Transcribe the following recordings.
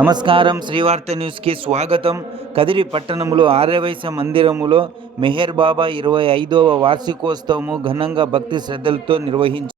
నమస్కారం. శ్రీవార్త న్యూస్కి స్వాగతం. కదిరి పట్టణంలో ఆర్యవైశ్య మందిరములో మెహర్ బాబా 25వ వార్షికోత్సవము ఘనంగా భక్తి శ్రద్ధలతో నిర్వహించారు.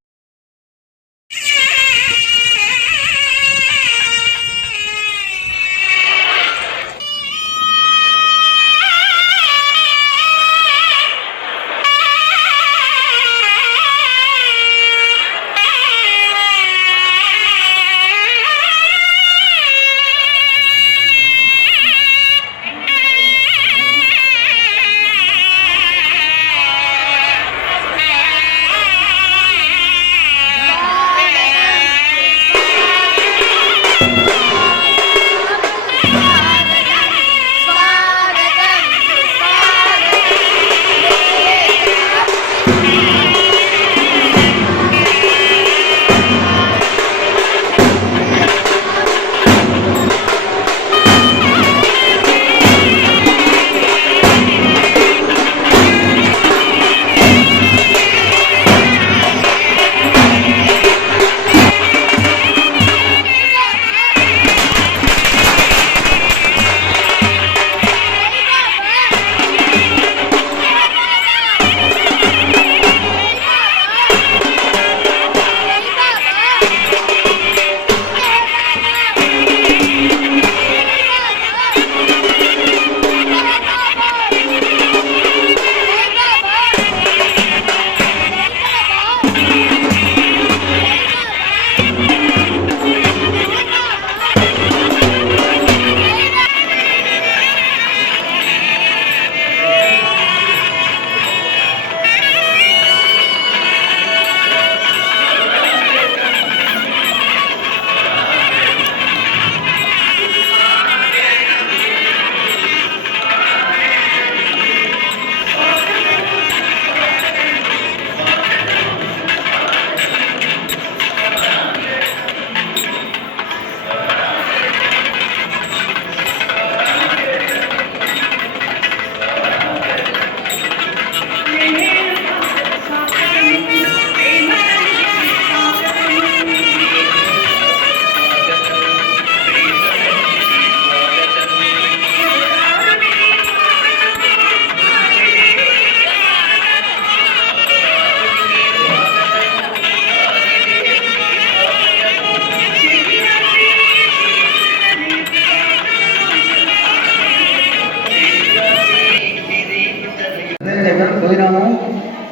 పోయినాము.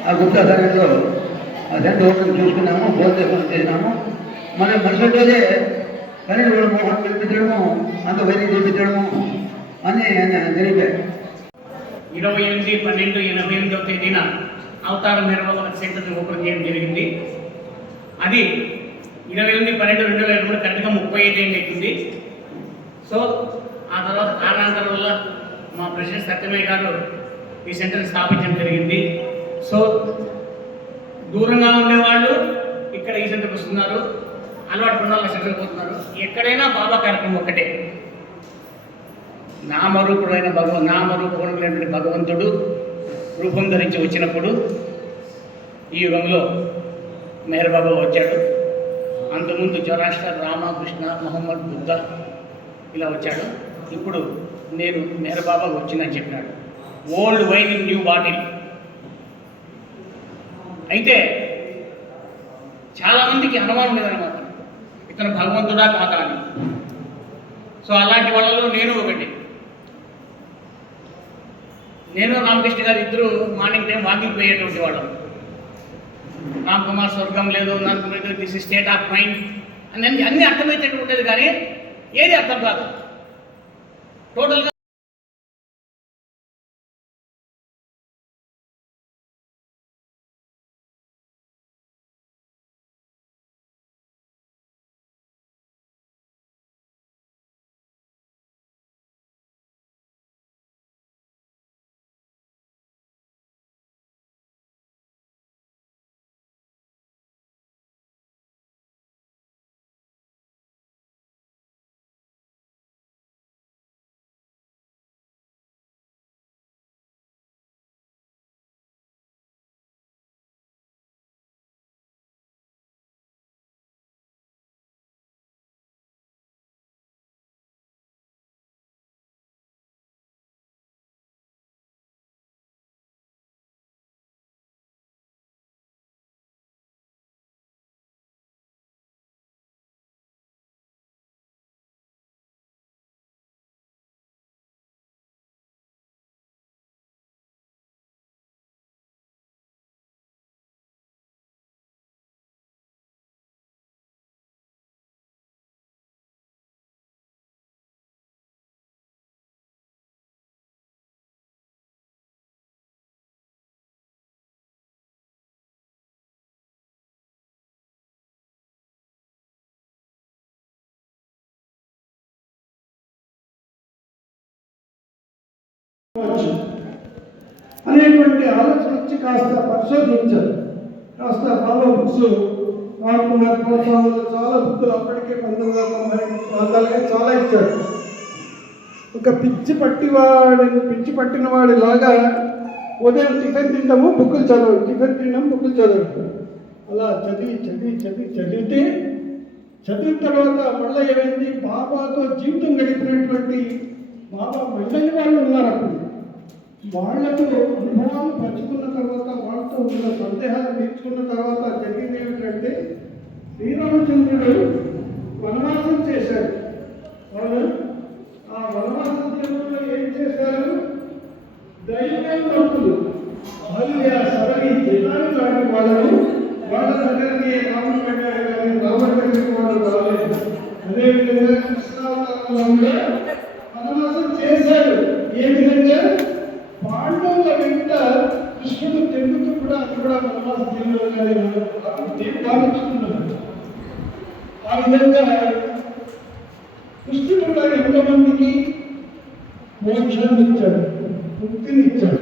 ఆ గుప్తా సర్వీస్లో ఆ సెంటర్ ఓపెన్ చూసుకున్నాము, ఫోన్ చేసుకుని చేసినాము. మనం మరుసటి రోజే కరెంట్ కూడా మోహన్ పిలిపించడము, అంత వైద్యం చేయించడము అని జరిగాయి. 28/12/88వ తేదీన అవతార నిర్వహణ సెంటర్ని ఓపెన్ చేయడం జరిగింది. అది 28/12/2023 కరెక్ట్గా 35 ఏళ్ళు అవుతుంది. సో ఆ తర్వాత కారణాంతరం వల్ల మా ప్రెసిడెంట్ సత్యమయ్య గారు ఈ సెంటర్ని స్థాపించడం జరిగింది. సో దూరంగా ఉండేవాళ్ళు ఇక్కడ ఈ సెంటర్కి వస్తున్నారు, అలవాటు ఉన్న వాళ్ళు సెంటర్కి పోతున్నారు. ఎక్కడైనా బాబా కార్యక్రమం ఒకటే. నామరూపుడైనటువంటి భగవంతుడు రూపం ధరించి వచ్చినప్పుడు ఈ యుగంలో మెహర్ బాబా వచ్చాడు. అంతకుముందు జొరాస్టర్, రామకృష్ణ, మహమ్మద్, బుద్ధ ఇలా వచ్చాడు. ఇప్పుడు నేను మెహర్ బాబా వచ్చిందని చెప్పినాడు. Old wine in new bottle. అయితే చాలామందికి అనుమానం లేదన్నమాట, ఇతను భగవంతుడా కాదా అని. సో అలాంటి వాళ్ళలో నేను ఒకటి. నేను రామకృష్ణ గారు ఇద్దరు మార్నింగ్ టైం వాకింగ్ పోయేటువంటి వాళ్ళం. రామ్ కుమార్ స్వర్గం లేదు, నాకు this is state of mind అని అన్నీ అర్థమైతే ఉండేది, కానీ ఏది అర్థం కాదు టోటల్గా. అనేటువంటి ఆలోచన వచ్చి కాస్త పరిశోధించారు. కాస్త బాబా బుక్స్ వాడుకున్నారు. ప్రోత్సాహంలో చాలా బుక్కులు అప్పటికే 1990 చాలా ఇచ్చారు. ఒక పిచ్చి పట్టిన వాడిలాగా ఉదయం టిఫిన్ తింటాము, బుక్కులు చదవడు, టిఫిన్ తినడం, బుక్కులు చదవడు. అలా చదివితే చదివిన తర్వాత మళ్ళీ ఏమైంది, బాబాతో జీవితం గడిపినటువంటి బాబా మళ్ళీ వాళ్ళు ఉన్నారు. అప్పుడు వాళ్లతో అనుభవాలు పంచుకున్న తర్వాత, వాళ్ళతో ఉన్న సందేహాలు తీర్చుకున్న తర్వాత జరిగింది ఏమిటంటే, శ్రీరామచంద్రుడు వనవాసం చేశాడు. అవును, ఆ వనవాస జీవనంలో ఏం చేశారు? దైవభక్తులు భార్య సరళి జనాలు లాంటి వాళ్ళని వాళ్ళ దగ్గరికి రాముడు పెట్టారు, కానీ రాముడు దగ్గరికి వాళ్ళు రాలేదు. అదేవిధంగా కృష్ణావతారంలో కూడా వనవాసం చేశాడు. ఏ విధంగా? పాండవుల వెంట కృష్ణుడు తెగుతూ కూడా అది కూడా వనవాస జీవనంగానే భావించుకున్నాడు. ఆ విధంగా కృష్ణుడు కూడా ఎంతమందికి మోక్షాన్ని ఇచ్చాడు, ముక్తిని ఇచ్చాడు.